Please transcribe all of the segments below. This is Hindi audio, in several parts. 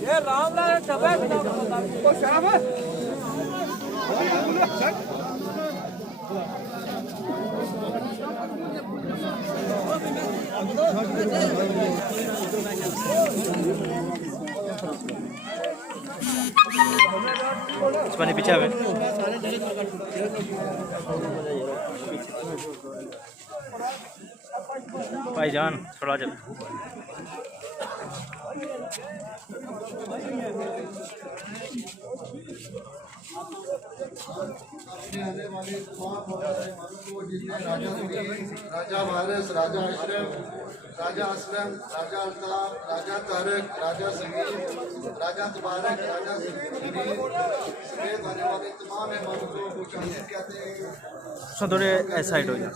ये रामलाल डबे को शराब है पानी पीछे है भाईजान थोड़ा जब राजा वारिस, राजा अशरफ, राजा असलम, राजा अल्ताफ, राजा तारक, राजा समीर, राजा तबारक, राजा समेत आने वाले तमाम मेहमानों को खुशामदीद कहते हैं। थोड़े साइड हो जाए।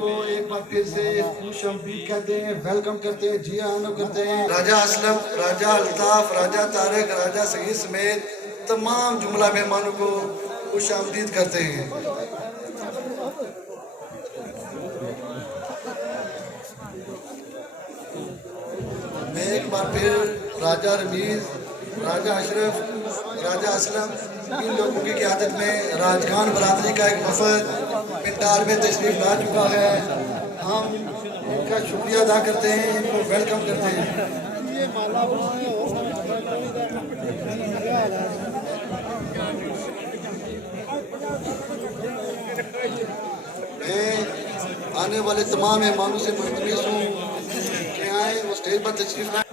को एक बार फिर से खुशामदीद कहते हैं, वेलकम करते हैं, जी आना करते हैं। राजा असलम, राजा अल्ताफ, राजा तारक, राजा सईद समेत तमाम जुमला मेहमानों को खुशामदीद करते हैं। मैं एक बार फिर राजा रमीज, राजा अशरफ, राजा असलम इन लोगों की क़यादत में राजखान बरादरी का एक वफद पिंडाल में तशरीफ ला चुका है। हम इनका शुक्रिया अदा करते हैं, इनको वेलकम करते हैं। मैं आने वाले तमाम मेहमानों से मुल्तमिस हूँ कि आए वो स्टेज पर तशरीफ लाएं।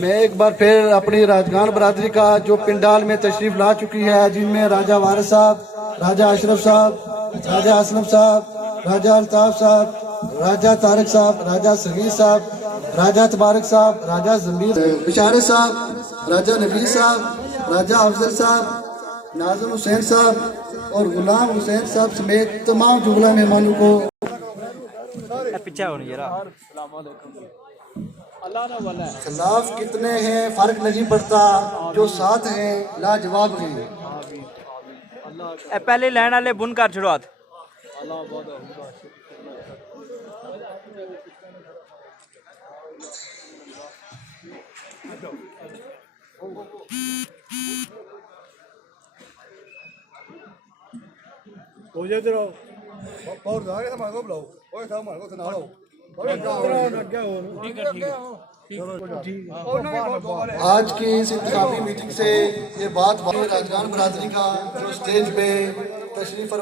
मैं एक बार फिर अपनी राजखान बरादरी का जो पिंडाल में तशरीफ ला चुकी है, जिनमें राजा वारिस साहब, राजा अशरफ साहब, राजा असलम साहब, राजा अल्ताफ साहब, राजा तारक साहब, राजा सगीर साहब, राजा तबारक साहब, राजा जमीर बिशारे साहब, राजा नबी साहब, राजा अफजल साहब, नाज़िम हुसैन साहब और गुलाम हुसैन साहब समेत तमाम जुमला मेहमानों को पीछे हो नहीं जरा। खिलाफ कितने हैं फर्क नहीं पड़ता, जो साथ हैं लाजवाब हैं। पहले लैंड वाले बुन कर छुड़वात आज की इस इंतखाबी मीटिंग से ये बात राजखान बरादरी का जो स्टेज पे तशरीफ